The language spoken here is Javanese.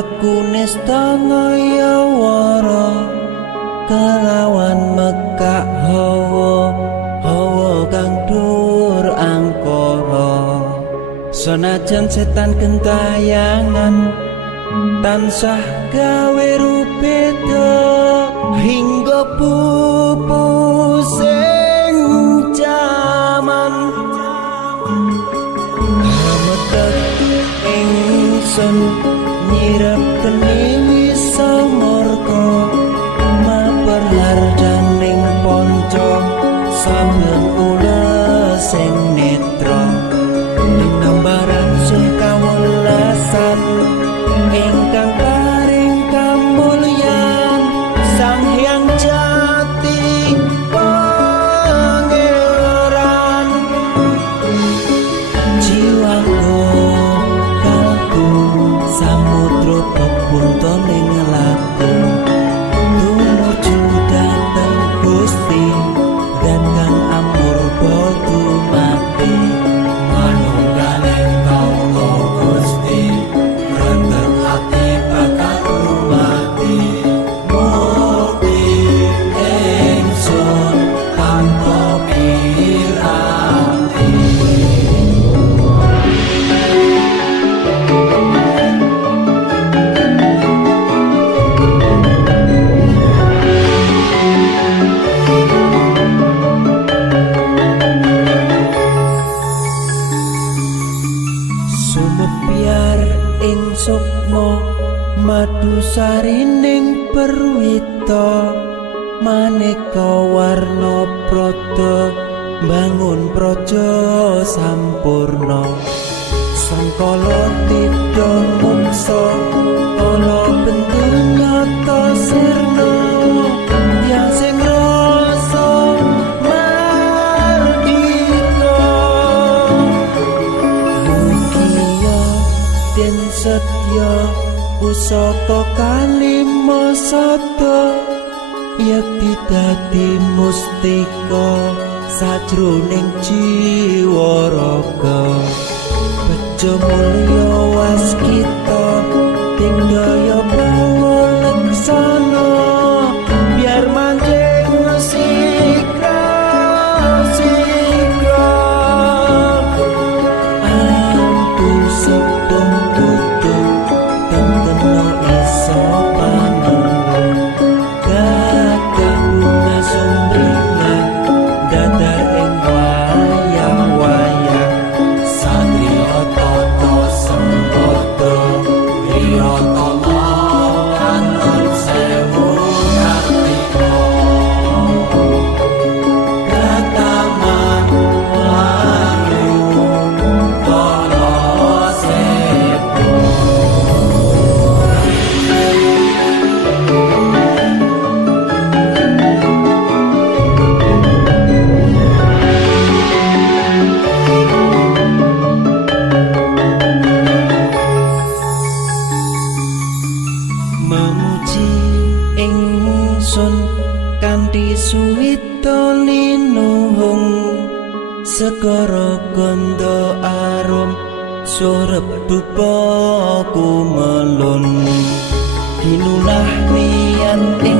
aku nesta ngayawara kelawan mekak hawa kang dur angkara senajan setan gentayangan tansah gawe rupeda hingga pupusing jaman hametek ingsun nyirep geni wisa marga maperhardaning ponco saben ula sing netra dinambaran sing kawelasan ingkang paring kamulyan Sang Hyang Jati Pangeran jiwaku kalbu samudra pepundhaning laku tumuju dhateng Gusti dan kang amurba dumati manunggaling kaula Gusti rendah hati bakal mati mukti ingsun tanpa piranti sumebyar ing sukma madu sarining perwita maneka warna prada bangun praja sampurna sangkala tida muksa ala bendu nyata sirna yang sing rasa mardika mugia den setya pusaka kalima sada yekti dadi mustika sajroning jiwa raga bejo mulya waskita dingdaya pawalaksana biar manjing sikra ampun sepuh butuh tentena iso panenung gagah bunga sumringah dadar ing wayah-wayah satria tata sembada wiyatama kanton sewu kartika gataman layu kala sepu memuji ingsun kanthi suwita linuhung segara ganda arum surep dupa kumelun kinunah niat ing